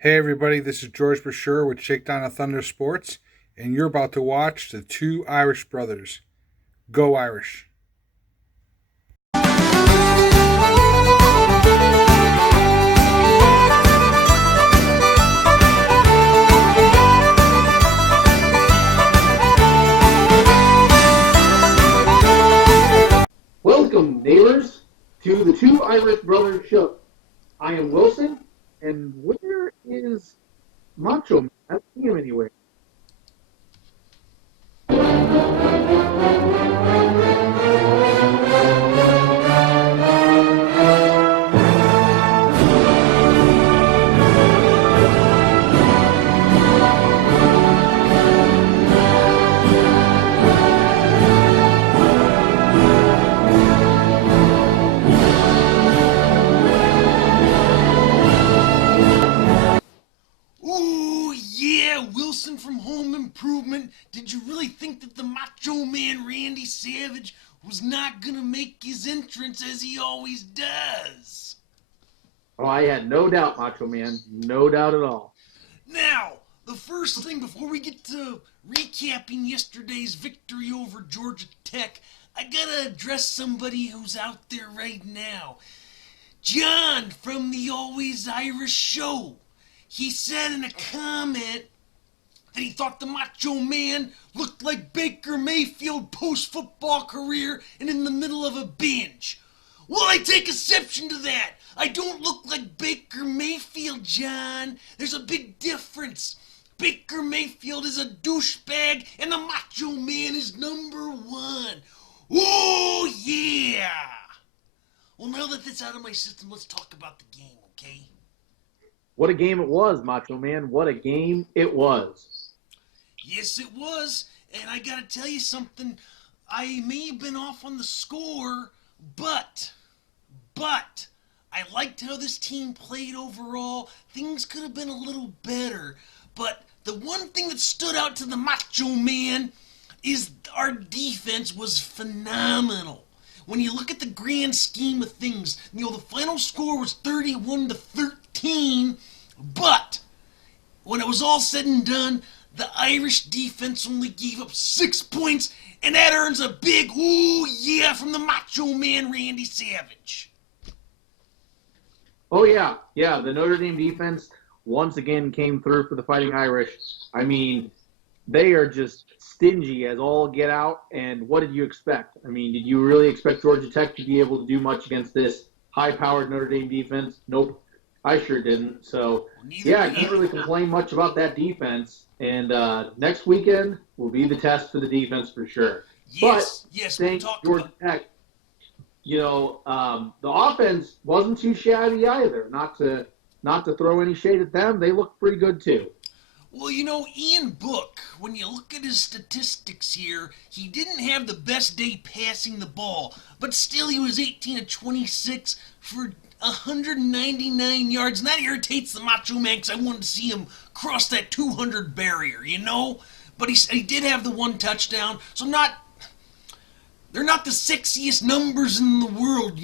Hey everybody, this is George Brasher with Shakedown of Thunder Sports, and you're about to watch the two Irish brothers. Go Irish! Welcome, neighbors, to the Two Irish Brothers Show. I am Wilson, and where is Macho Man? I don't see him anywhere. Ooh, yeah, Wilson from Home Improvement. Did you really think that the Macho Man Randy Savage was not gonna make his entrance as he always does? Oh, I had no doubt, Macho Man. No doubt at all. Now, the first thing before we get to recapping yesterday's victory over Georgia Tech, I gotta address somebody who's out there right now. John from the Always Irish Show. He said in a comment that he thought the Macho Man looked like Baker Mayfield post-football career and in the middle of a binge. Well, I take exception to that. I don't look like Baker Mayfield, John. There's a big difference. Baker Mayfield is a douchebag and the Macho Man is number one. Oh, yeah. Well, now that that's out of my system, let's talk about the game, okay? What a game it was, Macho Man. What a game it was. Yes, it was. And I gotta tell you something. I may have been off on the score, but I liked how this team played overall. Things could have been a little better. But the one thing that stood out to the Macho Man is our defense was phenomenal. When you look at the grand scheme of things, the final score was 31-13, but when it was all said and done, the Irish defense only gave up 6 points, and that earns a big ooh yeah from the Macho Man Randy Savage. Oh, yeah. Yeah, the Notre Dame defense once again came through for the Fighting Irish. I mean, they are just stingy as all get out. And what did you expect? I mean, did you really expect Georgia Tech to be able to do much against this high-powered Notre Dame defense? Nope, I sure didn't. So, yeah, I can't really complain much about that defense. And next weekend will be the test for the defense for sure. Yes, but yes, thank Georgia Tech. The offense wasn't too shabby either. Not to throw any shade at them, they looked pretty good too. Well, Ian Book, when you look at his statistics here, he didn't have the best day passing the ball, but still he was 18 of 26 for 199 yards, and that irritates the Macho Man because I wanted to see him cross that 200 barrier, But he did have the one touchdown, so they're not the sexiest numbers in the world,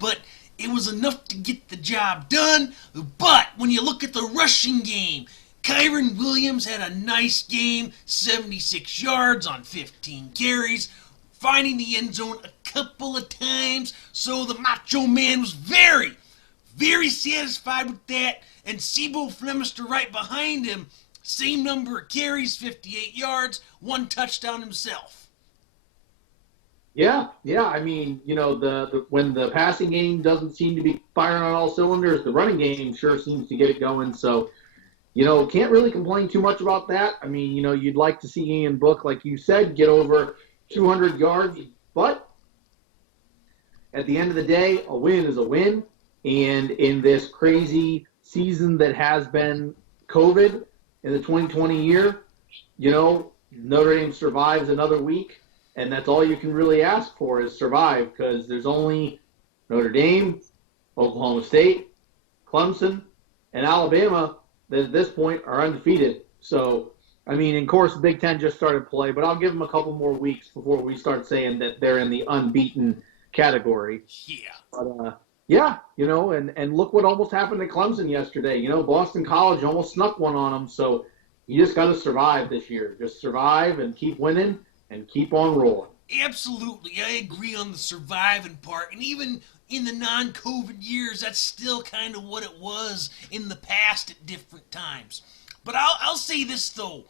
but it was enough to get the job done. But when you look at the rushing game, Kyron Williams had a nice game, 76 yards on 15 carries, finding the end zone a couple of times. So the Macho Man was very, very satisfied with that. And Sebo Flemister right behind him, same number of carries, 58 yards, one touchdown himself. Yeah. I mean, when the passing game doesn't seem to be firing on all cylinders, the running game sure seems to get it going. So, can't really complain too much about that. I mean, you'd like to see Ian Book, like you said, get over 200 yards. But at the end of the day, a win is a win. And in this crazy season that has been COVID in the 2020 year, Notre Dame survives another week. And that's all you can really ask for is survive, because there's only Notre Dame, Oklahoma State, Clemson, and Alabama that at this point are undefeated. So, I mean, of course, Big Ten just started play, but I'll give them a couple more weeks before we start saying that they're in the unbeaten category. Yeah. But Yeah, and look what almost happened to Clemson yesterday. Boston College almost snuck one on them. So you just got to survive this year. Just survive and keep winning and keep on rolling. Absolutely, I agree on the surviving part, and even in the non-COVID years, that's still kind of what it was in the past at different times. But I'll say this though,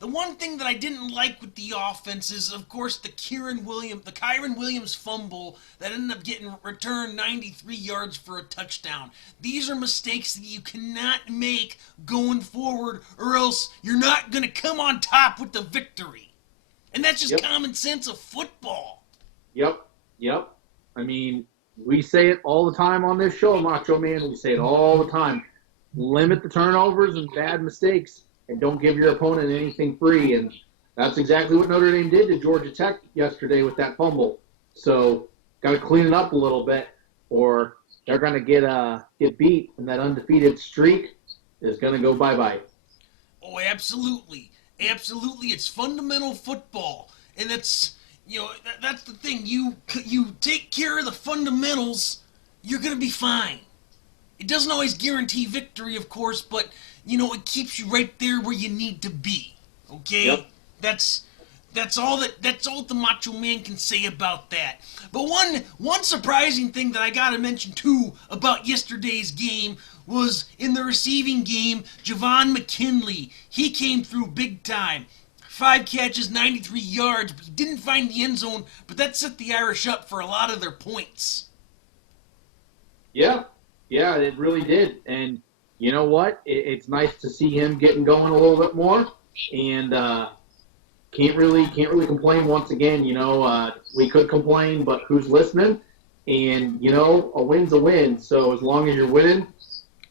the one thing that I didn't like with the offense is, of course, the Kyron Williams fumble that ended up getting returned 93 yards for a touchdown. These are mistakes that you cannot make going forward, or else you're not going to come on top with the victory. And that's just Yep. common sense of football. Yep. Yep. I mean, we say it all the time on this show, Macho Man. We say it all the time. Limit the turnovers and bad mistakes, and don't give your opponent anything free. And that's exactly what Notre Dame did to Georgia Tech yesterday with that fumble. So, got to clean it up a little bit, or they're going to get beat, and that undefeated streak is going to go bye-bye. Oh, absolutely. Absolutely. It's fundamental football. And that's the thing. You take care of the fundamentals, you're going to be fine. It doesn't always guarantee victory, of course, but it keeps you right there where you need to be. Okay? Yep. That's all the Macho Man can say about that. But one surprising thing that I gotta mention too about yesterday's game was in the receiving game, Javon McKinley. He came through big time. 5 catches, 93 yards, but he didn't find the end zone, but that set the Irish up for a lot of their points. Yeah, it really did. And you know what? It's nice to see him getting going a little bit more. And can't really complain once again. We could complain, but who's listening? And a win's a win. So as long as you're winning,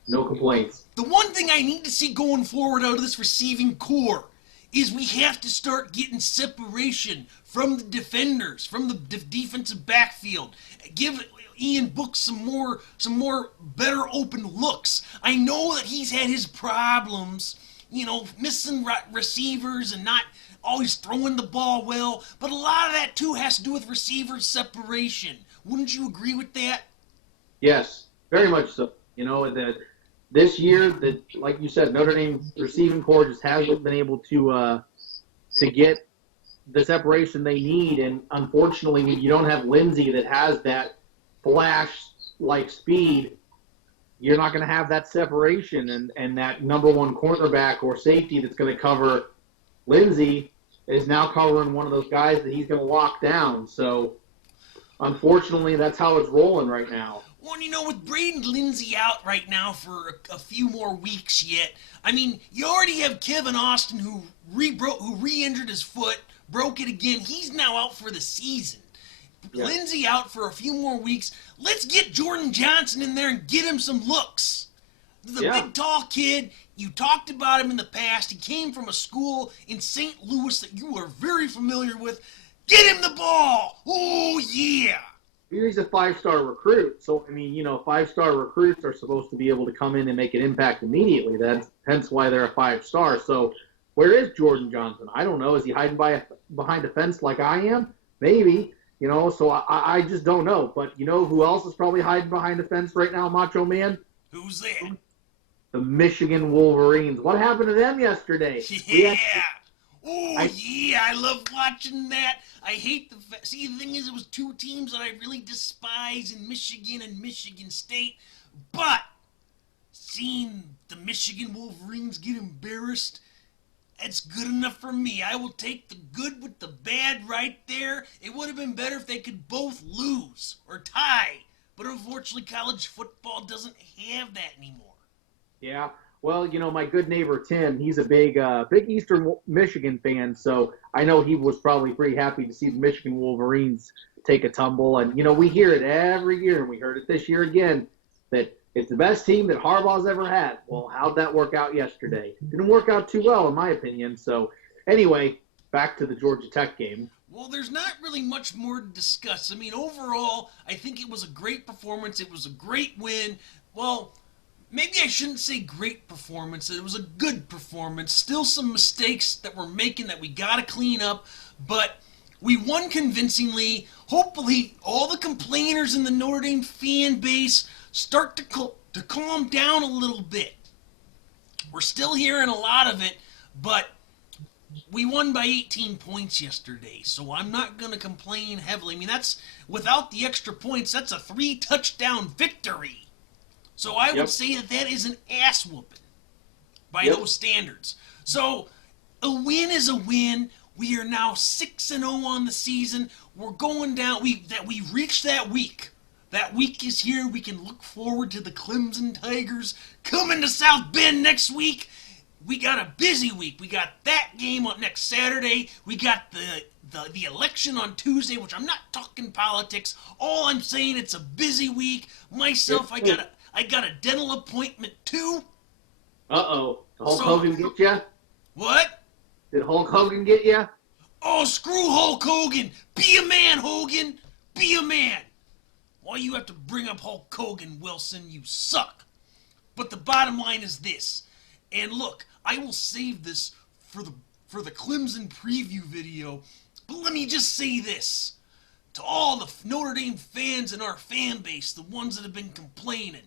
no complaints. The one thing I need to see going forward out of this receiving core is we have to start getting separation from the defenders, from the defensive backfield. Give Ian Book some more better open looks. I know that he's had his problems, missing receivers and not always throwing the ball well, but a lot of that too has to do with receiver separation. Wouldn't you agree with that? Yes, very much so. That this year, that like you said, Notre Dame receiving corps just hasn't been able to get the separation they need, and unfortunately, when you don't have Lindsey that has that flash-like speed, you're not going to have that separation, and that number one cornerback or safety that's going to cover Lindsey is now covering one of those guys that he's going to lock down. So, unfortunately, that's how it's rolling right now. Well, with Braden Lindsey out right now for a few more weeks yet, I mean, you already have Kevin Austin who re-injured his foot, broke it again. He's now out for the season. Yeah. Lindsey out for a few more weeks. Let's get Jordan Johnson in there and get him some looks. The big tall kid, you talked about him in the past. He came from a school in St. Louis that you are very familiar with. Get him the ball! Oh, yeah! He's a 5-star recruit. So, I mean, 5-star recruits are supposed to be able to come in and make an impact immediately. That's hence why they're a 5-star. So, where is Jordan Johnson? I don't know. Is he hiding behind a fence like I am? Maybe. So I just don't know. But who else is probably hiding behind a fence right now, Macho Man? Who's that? The Michigan Wolverines. What happened to them yesterday? Yeah. I love watching that. I hate see, the thing is, it was two teams that I really despise in Michigan and Michigan State. But seeing the Michigan Wolverines get embarrassed, that's good enough for me. I will take the good with the bad right there. It would have been better if they could both lose or tie. But unfortunately, college football doesn't have that anymore. Yeah. Well, my good neighbor Tim, he's a big Eastern Michigan fan, so I know he was probably pretty happy to see the Michigan Wolverines take a tumble. And, we hear it every year, and we heard it this year again, that it's the best team that Harbaugh's ever had. Well, how'd that work out yesterday? Didn't work out too well, in my opinion. So, anyway, back to the Georgia Tech game. Well, there's not really much more to discuss. I mean, overall, I think it was a great performance. It was a great win. Well, maybe I shouldn't say great performance. It was a good performance. Still some mistakes that we're making that we got to clean up. But we won convincingly. hopefully all the complainers in the Notre Dame fan base start to calm down a little bit. We're still hearing a lot of it, but we won by 18 points yesterday, so I'm not going to complain heavily. I mean, that's without the extra points, that's a 3-touchdown victory. So I would say that is an ass whooping by those standards. So a win is a win. We are now 6-0 on the season. We're going down. We reached that week. That week is here. We can look forward to the Clemson Tigers coming to South Bend next week. We got a busy week. We got that game on next Saturday. We got the election on Tuesday, which I'm not talking politics. All I'm saying, it's a busy week. Myself, I got a dental appointment too. Uh-oh. Hulk Hogan get ya? What? Did Hulk Hogan get ya? Oh, screw Hulk Hogan. Be a man, Hogan. Be a man. Why you have to bring up Hulk Hogan, Wilson? You suck. But the bottom line is this. And look, I will save this for the Clemson preview video. But let me just say this. To all the Notre Dame fans in our fan base, the ones that have been complaining,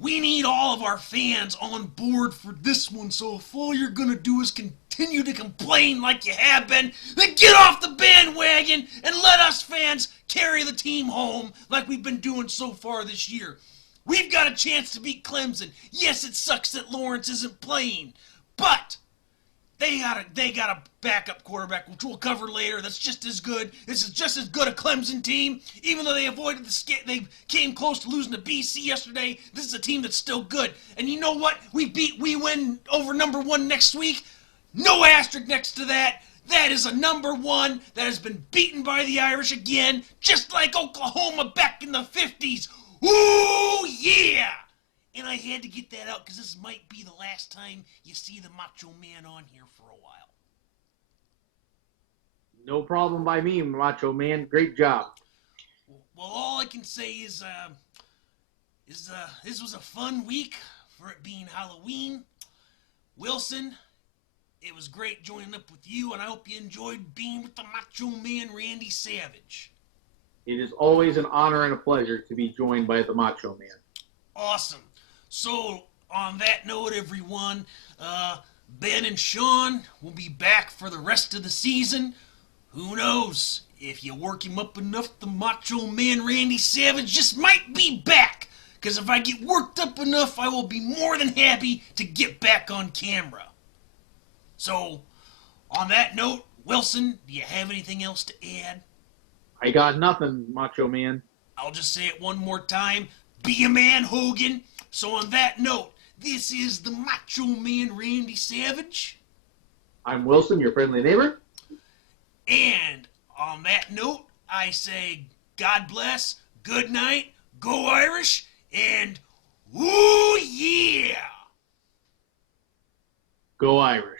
we need all of our fans on board for this one. So if all you're going to do is continue to complain like you have been, then get off the bandwagon and let us fans carry the team home like we've been doing so far this year. We've got a chance to beat Clemson. Yes, it sucks that Lawrence isn't playing, but they got a backup quarterback, which we'll cover later. That's just as good. This is just as good a Clemson team, even though they avoided they came close to losing to BC yesterday. This is a team that's still good. And you know what? We win over number 1 next week. No asterisk next to that. That is a number 1 that has been beaten by the Irish again, just like Oklahoma back in the 50s. Ooh, yeah! And I had to get that out because this might be the last time you see the Macho Man on here for a while. No problem by me, Macho Man. Great job. Well, all I can say is this was a fun week for it being Halloween. Wilson, it was great joining up with you, and I hope you enjoyed being with the Macho Man, Randy Savage. It is always an honor and a pleasure to be joined by the Macho Man. Awesome. So, on that note, everyone, Ben and Sean will be back for the rest of the season. Who knows? If you work him up enough, the Macho Man Randy Savage just might be back. Because if I get worked up enough, I will be more than happy to get back on camera. So, on that note, Wilson, do you have anything else to add? I got nothing, Macho Man. I'll just say it one more time. Be a man, Hogan. So on that note, this is the Macho Man Randy Savage. I'm Wilson, your friendly neighbor. And on that note, I say God bless, good night, go Irish, and ooh yeah! Go Irish.